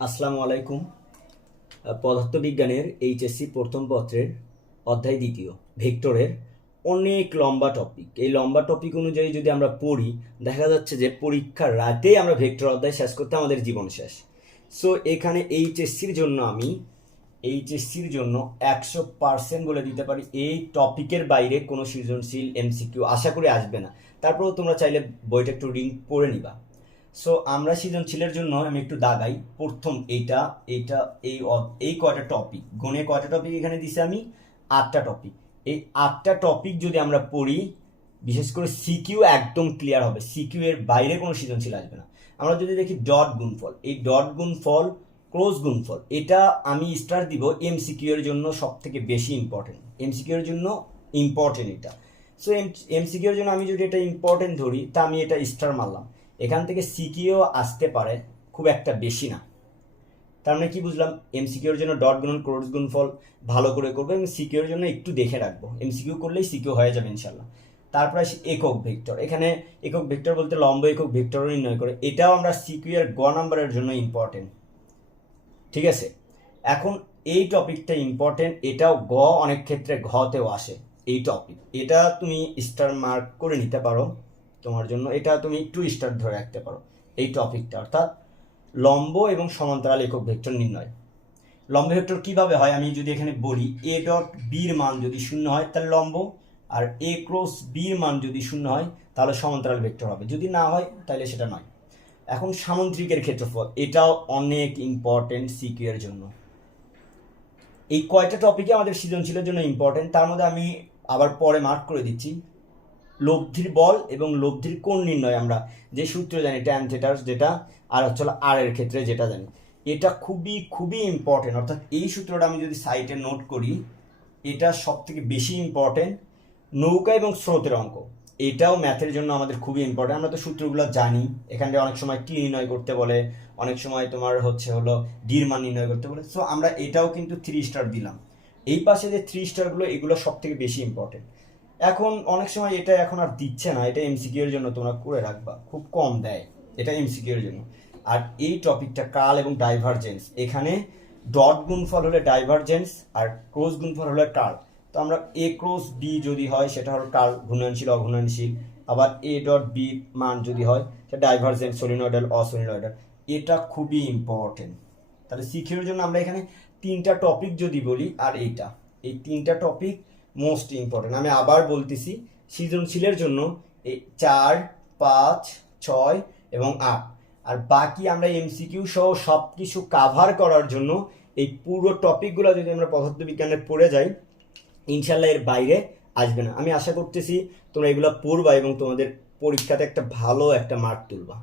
আসসালামু আলাইকুম। পদার্থবিজ্ঞানের এইচএসসি প্রথম পত্রের অধ্যায় দ্বিতীয়, ভেক্টরের অনেক লম্বা টপিক এই লম্বা টপিক অনুযায়ী যদি আমরা পড়ি, দেখা যাচ্ছে যে পরীক্ষার রাতেই আমরা ভেক্টর অধ্যায় শেষ করতে আমাদের জীবন শেষ। সো এখানে এইচএসসির জন্য আমি, এইচএসসির জন্য একশো পার্সেন্ট বলে দিতে পারি, এই টপিকের বাইরে কোনো সৃজনশীল এমসিকিউ আশা করি আসবে না। তারপরেও তোমরা চাইলে বইটা একটু রিং পড়ে নিবা। সো আমরা সৃজনশীলের জন্য আমি একটু দাগাই। প্রথম এইটা এইটা, এই এই কয়টা টপিক গণে কয়টা টপিক এখানে দিছি আমি? আটটা টপিক এই আটটা টপিক যদি আমরা পড়ি, বিশেষ করে সিকিউ একদম ক্লিয়ার হবে। সিকিউ এর বাইরে কোনো সৃজনশীল আসবে না। আমরা যদি দেখি ডট গুণফল, এই ডট গুণফল ক্লোজ গুণফল, এটা আমি স্টার দিব এমসিকিউ এর জন্য সব থেকে বেশি ইম্পর্টেন্ট এমসিকিউ এর জন্য ইম্পর্টেন্ট এটা। সো এমসিকিউ এর জন্য আমি যদি এটা ইম্পর্টেন্ট ধরি, তা আমি এটা স্টার মারলাম। এখান থেকে সিকিউ আসতে পারে খুব একটা বেশি না। তার মানে কি বুঝলাম? এমসিকিউর জন্য ডট গুণন ক্রোস গুণফল ভালো করে করব এবং সিকিউর জন্য একটু দেখে রাখব। এমসিকিউ করলেই সিকিউ হয়ে যাবে ইনশাল্লাহ। তারপরে আসি একক ভেক্টর। এখানে একক ভেক্টর বলতে লম্ব একক ভেক্টর নির্ণয় করে। এটাও আমরা সিকিউ এর গ নাম্বারের জন্য ইম্পর্টেন্ট ঠিক আছে? এখন এই টপিকটা ইম্পর্টেন্ট এটাও গ অনেক ক্ষেত্রে ঘতেও আসে। এই টপিক। এটা তুমি স্টার মার্ক করে নিতে পারো। তোমার জন্য, এটা তুমি একটু স্টার ধরে রাখতে পারো। এই টপিকটা অর্থাৎ লম্ব এবং সমান্তরাল একক ভেক্টর নির্ণয়। লম্ব ভেক্টর কীভাবে হয়? আমি যদি এখানে বলি এ ডট বির মান যদি শূন্য হয়, তাহলে লম্ব, আর এ ক্রস বির মান যদি শূন্য হয়, তাহলে সমান্তরাল ভেক্টর হবে। যদি না হয়, তাহলে সেটা নয়। এখন সামুদ্রিকের ক্ষেত্রফল, এটাও অনেক ইম্পর্টেন্ট সিকিউ এর জন্য। এই কয়টা টপিকে আমাদের সৃজনশীলের জন্য ইম্পর্টেন্ট তার মধ্যে আমি আবার পরে মার্ক করে দিচ্ছি। লব্ধির বল এবং লব্ধির কোণ নির্ণয় আমরা যে সূত্র জানি ট্যান থিটার যেটা, আর হচ্ছে আর এর ক্ষেত্রে যেটা জানি। এটা খুবই খুবই ইম্পর্টেন্ট অর্থাৎ এই সূত্রটা আমি যদি সাইটে নোট করি, এটা সব থেকে বেশি ইম্পর্টেন্ট নৌকা এবং স্রোতের অঙ্ক। এটাও ম্যাথের জন্য আমাদের খুবই ইম্পর্টেন্ট আমরা তো সূত্রগুলো জানি, এখানে অনেক সময় টি নির্ণয় করতে বলে, অনেক সময় তোমার হচ্ছে হলো ডির মান নির্ণয় করতে বলে। সো আমরা এটাও কিন্তু থ্রি স্টার দিলাম। এই পাশে যে থ্রি স্টারগুলো এগুলো সব থেকে বেশি ইম্পর্টেন্ট এখন অনেক সময় এটা এখন আর দিচ্ছে না, এটা এমসিকিউ এর জন্য তোমরা করে রাখবা, খুব কম দেয়, এটা এমসিকিউ এর জন্য। আর এই টপিকটা কাল এবং ডাইভারজেন্স এখানে ডট গুণফল হলে ডাইভারজেন্স আর ক্রোস গুণফল হলে কার্ল তো আমরা এ ক্রোস বি যদি হয়, সেটা হলো কার্ল ঘূর্ণয়নশীল অঘূর্ণয়নশীল আবার এ ডট বি মান যদি হয়, সেটা ডাইভারজেন্স সলিনয়েডাল অসলিনয়েডাল এটা খুবই ইম্পর্টেন্ট তাহলে সিকিউর জন্য আমরা এখানে তিনটা টপিক যদি বলি, আর এইটা। এই তিনটা টপিক মোস্ট ইম্পর্টেন্ট আমি আবার বলতেছি, সৃজনশীলের জন্য এই চার, পাঁচ, ছয় এবং আট। আর বাকি আমরা এমসিকিউ সহ সব কিছু কাভার করার জন্য এই পুরো টপিকগুলো যদি আমরা পদার্থবিজ্ঞানে পড়ে যাই, ইনশাল্লাহ এর বাইরে আসবে না। আমি আশা করতেছি তোমরা এগুলো পড়বা এবং তোমাদের পরীক্ষাতে একটা ভালো একটা মার্ক তুলবা।